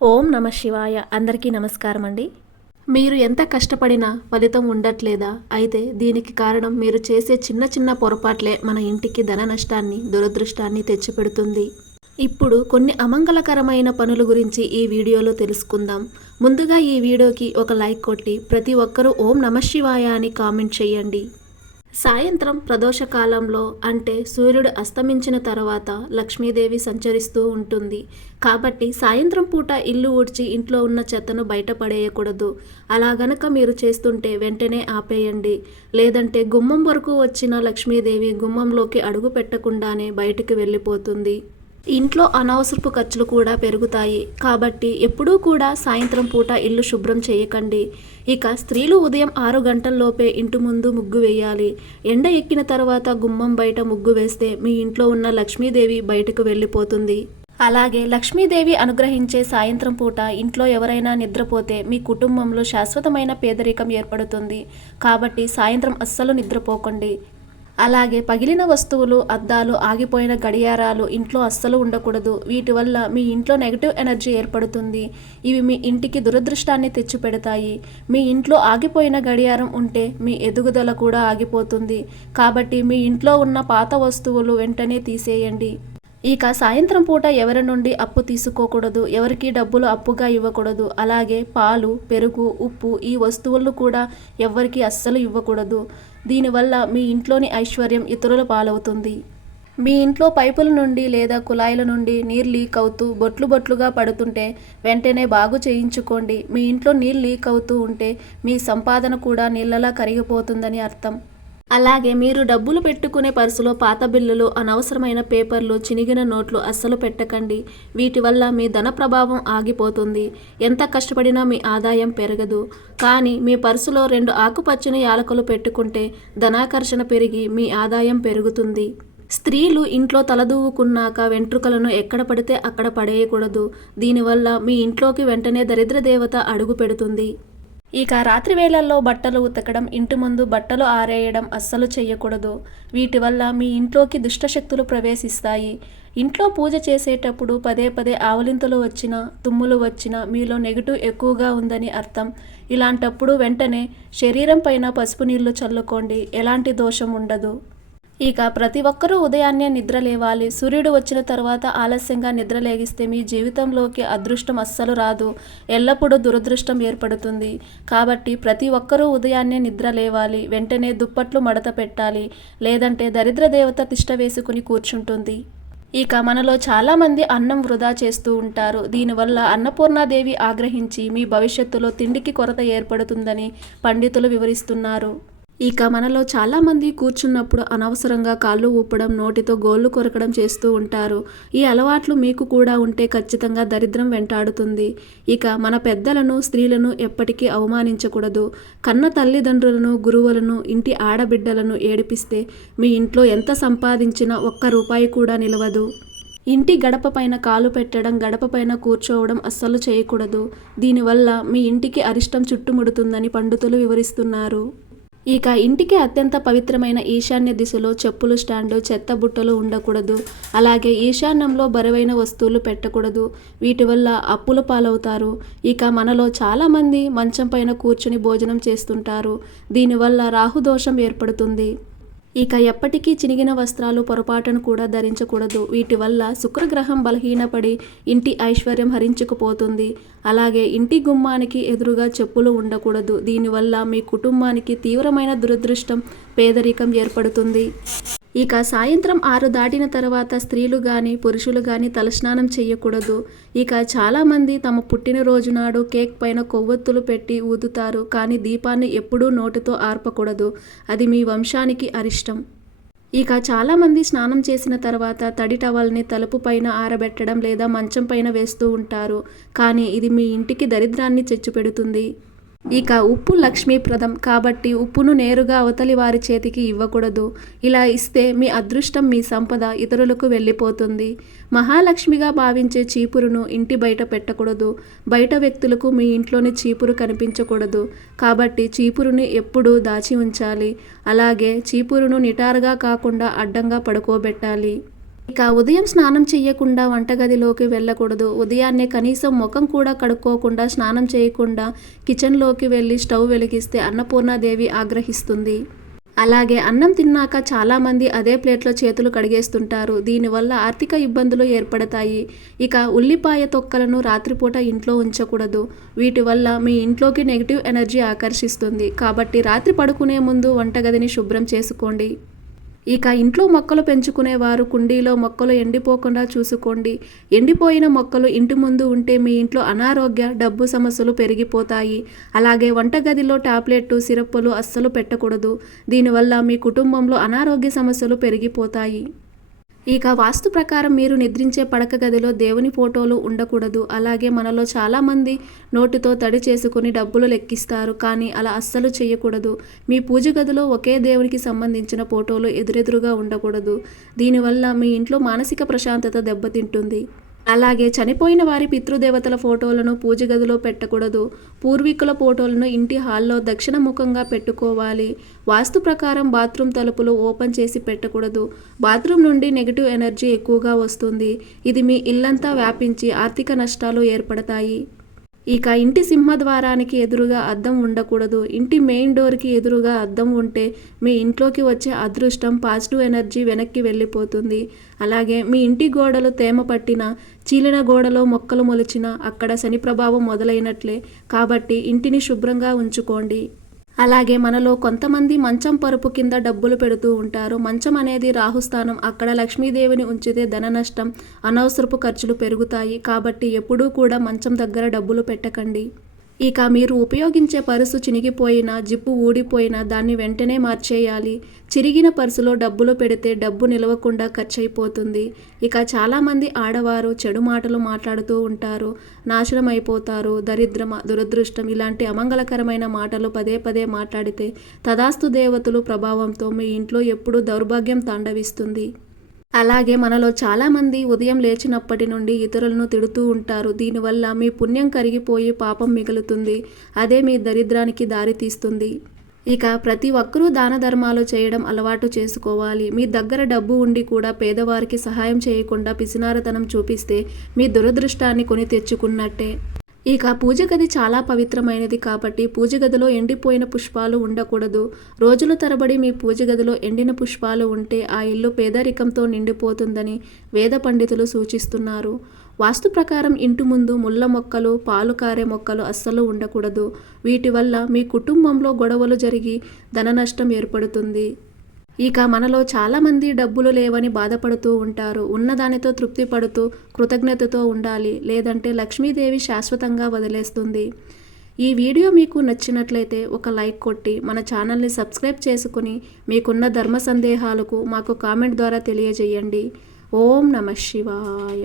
ఓం నమ శివాయ. అందరికీ నమస్కారం అండి. మీరు ఎంత కష్టపడినా ఫలితం ఉండట్లేదా? అయితే దీనికి కారణం మీరు చేసే చిన్న చిన్న పొరపాట్లే మన ఇంటికి ధన నష్టాన్ని, దురదృష్టాన్ని తెచ్చిపెడుతుంది. ఇప్పుడు కొన్ని అమంగళకరమైన పనుల గురించి ఈ వీడియోలో తెలుసుకుందాం. ముందుగా ఈ వీడియోకి ఒక లైక్ కొట్టి ప్రతి ఒక్కరూ ఓం నమ శివాయ అని కామెంట్ చేయండి. సాయంత్రం ప్రదోషకాలంలో అంటే సూర్యుడు అస్తమించిన తర్వాత లక్ష్మీదేవి సంచరిస్తూ ఉంటుంది. కాబట్టి సాయంత్రం పూట ఇల్లు ఊడ్చి ఇంట్లో ఉన్న చెత్తను బయట పడేయకూడదు. అలా గనక మీరు చేస్తుంటే వెంటనే ఆపేయండి. లేదంటే గుమ్మం వరకు వచ్చిన లక్ష్మీదేవి గుమ్మంలోకి అడుగు పెట్టకుండానే బయటికి వెళ్ళిపోతుంది. ఇంట్లో అనవసరపు ఖర్చులు కూడా పెరుగుతాయి. కాబట్టి ఎప్పుడూ కూడా సాయంత్రం పూట ఇల్లు శుభ్రం చేయకండి. ఇక స్త్రీలు ఉదయం 6 గంటల్లోపే ఇంటి ముందు ముగ్గు వేయాలి. ఎండ ఎక్కిన తర్వాత గుమ్మం బయట ముగ్గు వేస్తే మీ ఇంట్లో ఉన్న లక్ష్మీదేవి బయటకు వెళ్ళిపోతుంది. అలాగే లక్ష్మీదేవి అనుగ్రహించే సాయంత్రం పూట ఇంట్లో ఎవరైనా నిద్రపోతే మీ కుటుంబంలో శాశ్వతమైన పేదరికం ఏర్పడుతుంది. కాబట్టి సాయంత్రం అస్సలు నిద్రపోకండి. అలాగే పగిలిన వస్తువులు, అద్దాలు, ఆగిపోయిన గడియారాలు ఇంట్లో అస్సలు ఉండకూడదు. వీటి వల్ల మీ ఇంట్లో నెగటివ్ ఎనర్జీ ఏర్పడుతుంది. ఇవి మీ ఇంటికి దురదృష్టాన్ని తెచ్చిపెడతాయి. మీ ఇంట్లో ఆగిపోయిన గడియారం ఉంటే మీ ఎదుగుదల కూడా ఆగిపోతుంది. కాబట్టి మీ ఇంట్లో ఉన్న పాత వస్తువులు వెంటనే తీసేయండి. ఇక సాయంత్రం పూట ఎవరి నుండి అప్పు తీసుకోకూడదు. ఎవరికి డబ్బులు అప్పుగా ఇవ్వకూడదు. అలాగే పాలు, పెరుగు, ఉప్పు ఈ వస్తువులను కూడా ఎవ్వరికి అస్సలు ఇవ్వకూడదు. దీనివల్ల మీ ఇంట్లోని ఐశ్వర్యం ఇతరుల పాలవుతుంది. మీ ఇంట్లో పైపుల నుండి లేదా కుళాయిల నుండి నీరు లీక్ అవుతూ బొట్లు బొట్లుగా పడుతుంటే వెంటనే బాగు చేయించుకోండి. మీ ఇంట్లో నీళ్ళు లీక్ అవుతూ ఉంటే మీ సంపాదన కూడా నీళ్ళలా కరిగిపోతుందని అర్థం. అలాగే మీరు డబ్బులు పెట్టుకునే పర్సులో పాత బిల్లులు, అనవసరమైన పేపర్లు, చినిగిన నోట్లు అస్సలు పెట్టకండి. వీటి వల్ల మీ ధన ప్రభావం ఆగిపోతుంది. ఎంత కష్టపడినా మీ ఆదాయం పెరగదు. కానీ మీ పర్సులో 2 ఆకుపచ్చని యాలకులు పెట్టుకుంటే ధనాకర్షణ పెరిగి మీ ఆదాయం పెరుగుతుంది. స్త్రీలు ఇంట్లో తలదూవుకున్నాక వెంట్రుకలను ఎక్కడ పడితే అక్కడ పడేయకూడదు. దీనివల్ల మీ ఇంట్లోకి వెంటనే దరిద్ర దేవత అడుగు పెడుతుంది. ఇక రాత్రి వేళల్లో బట్టలు ఉతకడం, ఇంటి ముందు బట్టలు ఆరేయడం అస్సలు చేయకూడదు. వీటి వల్ల మీ ఇంట్లోకి దుష్టశక్తులు ప్రవేశిస్తాయి. ఇంట్లో పూజ చేసేటప్పుడు పదే పదే ఆవలింతలు వచ్చినా, తుమ్ములు వచ్చినా మీలో నెగిటివ్ ఎక్కువగా ఉందని అర్థం. ఇలాంటప్పుడు వెంటనే శరీరం పైన పసుపు నీళ్లు చల్లుకోండి. ఎలాంటి దోషం ఉండదు. ఇక ప్రతి ఒక్కరూ ఉదయాన్నే నిద్ర లేవాలి. సూర్యుడు వచ్చిన తర్వాత ఆలస్యంగా నిద్ర లేగిస్తే మీ జీవితంలోకి అదృష్టం అస్సలు రాదు. ఎల్లప్పుడూ దురదృష్టం ఏర్పడుతుంది. కాబట్టి ప్రతి ఒక్కరూ ఉదయాన్నే నిద్ర లేవాలి. వెంటనే దుప్పట్లు మడత పెట్టాలి. లేదంటే దరిద్ర దేవత తిష్ట వేసుకుని కూర్చుంటుంది. ఇక మనలో చాలామంది అన్నం వృధా చేస్తూ ఉంటారు. దీనివల్ల అన్నపూర్ణాదేవి ఆగ్రహించి మీ భవిష్యత్తులో తిండికి కొరత ఏర్పడుతుందని పండితులు వివరిస్తున్నారు. ఇక మనలో చాలామంది కూర్చున్నప్పుడు అనవసరంగా కాళ్ళు ఊపడం, నోటితో గోళ్లు కొరకడం చేస్తూ ఉంటారు. ఈ అలవాట్లు మీకు కూడా ఉంటే ఖచ్చితంగా దరిద్రం వెంటాడుతుంది. ఇక మన పెద్దలను, స్త్రీలను ఎప్పటికీ అవమానించకూడదు. కన్న తల్లిదండ్రులను, గురువులను, ఇంటి ఆడబిడ్డలను ఏడిపిస్తే మీ ఇంట్లో ఎంత సంపాదించినా ఒక్క రూపాయి కూడా నిలవదు. ఇంటి గడప పైన కాలు పెట్టడం, గడప పైన కూర్చోవడం అస్సలు చేయకూడదు. దీనివల్ల మీ ఇంటికి అరిష్టం చుట్టుముడుతుందని పండితులు వివరిస్తున్నారు. ఇక ఇంటికి అత్యంత పవిత్రమైన ఈశాన్య దిశలో చెప్పులు స్టాండు, చెత్త బుట్టలు ఉండకూడదు. అలాగే ఈశాన్యంలో బరువైన వస్తువులు పెట్టకూడదు. వీటి వల్ల అప్పుల పాలవుతారు. ఇక మనలో చాలామంది మంచం పైన కూర్చుని భోజనం చేస్తుంటారు. దీనివల్ల రాహుదోషం ఏర్పడుతుంది. ఇక ఎప్పటికీ చినిగిన వస్త్రాలు పొరపాటును కూడా ధరించకూడదు. వీటి వల్ల శుక్రగ్రహం బలహీనపడి ఇంటి ఐశ్వర్యం హరించుకుపోతుంది. అలాగే ఇంటి గుమ్మానికి ఎదురుగా చెప్పులు ఉండకూడదు. దీనివల్ల మీ కుటుంబానికి తీవ్రమైన దురదృష్టం, పేదరికం ఏర్పడుతుంది. ఇక సాయంత్రం 6 దాటిన తర్వాత స్త్రీలు కానీ పురుషులు కానీ తలస్నానం చేయకూడదు. ఇక చాలామంది తమ పుట్టినరోజు నాడు కేక్ పైన కొవ్వొత్తులు పెట్టి ఊదుతారు. కానీ దీపాన్ని ఎప్పుడూ నోటితో ఆర్పకూడదు. అది మీ వంశానికి అరిష్టం. ఇక చాలామంది స్నానం చేసిన తర్వాత తడి టవల్ని తలుపు పైన ఆరబెట్టడం లేదా మంచం పైన వేస్తూ ఉంటారు. కానీ ఇది మీ ఇంటికి దరిద్రాన్ని తెచ్చిపెడుతుంది. ఇక ఉప్పు లక్ష్మీప్రదం కాబట్టి ఉప్పును నేరుగా అవతలి వారి చేతికి ఇవ్వకూడదు. ఇలా ఇస్తే మీ అదృష్టం, మీ సంపద ఇతరులకు వెళ్ళిపోతుంది. మహాలక్ష్మిగా భావించే చీపురును ఇంటి బయట పెట్టకూడదు. బయట వ్యక్తులకు మీ ఇంట్లోని చీపురు కనిపించకూడదు. కాబట్టి చీపురుని ఎప్పుడూ దాచి ఉంచాలి. అలాగే చీపురును నిటారుగా కాకుండా అడ్డంగా పడుకోబెట్టాలి. ఇక ఉదయం స్నానం చేయకుండా వంటగదిలోకి వెళ్ళకూడదు. ఉదయాన్నే కనీసం ముఖం కూడా కడుక్కోకుండా స్నానం చేయకుండా కిచెన్లోకి వెళ్ళి స్టవ్ వెలిగిస్తే అన్నపూర్ణాదేవి ఆగ్రహిస్తుంది. అలాగే అన్నం తిన్నాక చాలామంది అదే ప్లేట్లో చేతులు కడిగేస్తుంటారు. దీనివల్ల ఆర్థిక ఇబ్బందులు ఏర్పడతాయి. ఇక ఉల్లిపాయ తొక్కలను రాత్రిపూట ఇంట్లో ఉంచకూడదు. వీటి వల్ల మీ ఇంట్లోకి నెగిటివ్ ఎనర్జీ ఆకర్షిస్తుంది. కాబట్టి రాత్రి పడుకునే ముందు వంటగదిని శుభ్రం చేసుకోండి. ఇక ఇంట్లో మొక్కలు పెంచుకునేవారు కుండీలో మొక్కలు ఎండిపోకుండా చూసుకోండి. ఎండిపోయిన మొక్కలు ఇంటి ముందు ఉంటే మీ ఇంట్లో అనారోగ్య, డబ్బు సమస్యలు పెరిగిపోతాయి. అలాగే వంటగదిలో టాబ్లెట్లు, సిరప్పులు అస్సలు పెట్టకూడదు. దీనివల్ల మీ కుటుంబంలో అనారోగ్య సమస్యలు పెరిగిపోతాయి. ఇక వాస్తు ప్రకారం మీరు నిద్రించే పడక గదిలో దేవుని ఫోటోలు ఉండకూడదు. అలాగే మనలో చాలామంది నోటితో తడి చేసుకుని డబ్బులు లెక్కిస్తారు. కానీ అలా అస్సలు చేయకూడదు. మీ పూజ గదిలో ఒకే దేవునికి సంబంధించిన ఫోటోలు ఎదురెదురుగా ఉండకూడదు. దీనివల్ల మీ ఇంట్లో మానసిక ప్రశాంతత దెబ్బతింటుంది. అలాగే చనిపోయిన వారి పితృదేవతల ఫోటోలను పూజ గదిలో పెట్టకూడదు. పూర్వీకుల ఫోటోలను ఇంటి హాల్లో దక్షిణముఖంగా పెట్టుకోవాలి. వాస్తు ప్రకారం బాత్రూమ్ తలుపులు ఓపెన్ చేసి పెట్టకూడదు. బాత్రూమ్ నుండి నెగిటివ్ ఎనర్జీ ఎక్కువగా వస్తుంది. ఇది మీ ఇల్లంతా వ్యాపించి ఆర్థిక నష్టాలు ఏర్పడతాయి. ఇక ఇంటి సింహద్వారానికి ఎదురుగా అద్దం ఉండకూడదు. ఇంటి మెయిన్ డోర్కి ఎదురుగా అద్దం ఉంటే మీ ఇంట్లోకి వచ్చే అదృష్టం, పాజిటివ్ ఎనర్జీ వెనక్కి వెళ్ళిపోతుంది. అలాగే మీ ఇంటి గోడలు తేమ పట్టిన, చీలిన గోడలో మొక్కలు మొలిచిన అక్కడ శని ప్రభావం మొదలైనట్లే. కాబట్టి ఇంటిని శుభ్రంగా ఉంచుకోండి. అలాగే మనలో కొంతమంది మంచం పరుపు కింద డబ్బులు పెడుతూ ఉంటారు. మంచం అనేది రాహుస్థానం. అక్కడ లక్ష్మీదేవిని ఉంచితే ధన నష్టం, అనవసరపు ఖర్చులు పెరుగుతాయి. కాబట్టి ఎప్పుడూ కూడా మంచం దగ్గర డబ్బులు పెట్టకండి. ఇక మీరు ఉపయోగించే పర్సు చినిగిపోయినా, జిప్పు ఊడిపోయినా దాన్ని వెంటనే మార్చేయాలి. చిరిగిన పర్సులో డబ్బులు పెడితే డబ్బు నిలవకుండా ఖర్చయిపోతుంది. ఇక చాలామంది ఆడవారు చెడు మాటలు మాట్లాడుతూ ఉంటారు. నాశనం అయిపోతారు, దరిద్రం, దురదృష్టం ఇలాంటి అమంగళకరమైన మాటలు పదే పదే మాట్లాడితే తదాస్తు దేవతలు ప్రభావంతో మీ ఇంట్లో ఎప్పుడూ దౌర్భాగ్యం తాండవిస్తుంది. అలాగే మనలో చాలామంది ఉదయం లేచినప్పటి నుండి ఇతరులను తిడుతూ ఉంటారు. దీనివల్ల మీ పుణ్యం కరిగిపోయి పాపం మిగులుతుంది. అదే మీ దరిద్రానికి దారి తీస్తుంది. ఇక ప్రతి ఒక్కరూ దాన ధర్మాలు చేయడం అలవాటు చేసుకోవాలి. మీ దగ్గర డబ్బు ఉండి కూడా పేదవారికి సహాయం చేయకుండా పిసినారతనం చూపిస్తే మీ దురదృష్టాన్ని కొని తెచ్చుకున్నట్టే. ఇక పూజ గది చాలా పవిత్రమైనది కాబట్టి పూజ గదిలో ఎండిపోయిన పుష్పాలు ఉండకూడదు. రోజుల తరబడి మీ పూజ గదిలో ఎండిన పుష్పాలు ఉంటే ఆ ఇల్లు పేదరికంతో నిండిపోతుందని వేద పండితులు సూచిస్తున్నారు. వాస్తు ప్రకారం ఇంటి ముందు ముళ్ళ మొక్కలు, పాలు కారే మొక్కలు అస్సలు ఉండకూడదు. వీటి వల్ల మీ కుటుంబంలో గొడవలు జరిగి ధన నష్టం ఏర్పడుతుంది. ఇక మనలో చాలామంది డబ్బులు లేవని బాధపడుతూ ఉంటారు. ఉన్నదానితో తృప్తి పడుతూ కృతజ్ఞతతో ఉండాలి. లేదంటే లక్ష్మీదేవి శాశ్వతంగా వదిలేస్తుంది. ఈ వీడియో మీకు నచ్చినట్లయితే ఒక లైక్ కొట్టి మన ఛానల్ని సబ్స్క్రైబ్ చేసుకుని మీకున్న ధర్మ సందేహాలకు మాకు కామెంట్ ద్వారా తెలియజేయండి. ఓం నమః శివాయ.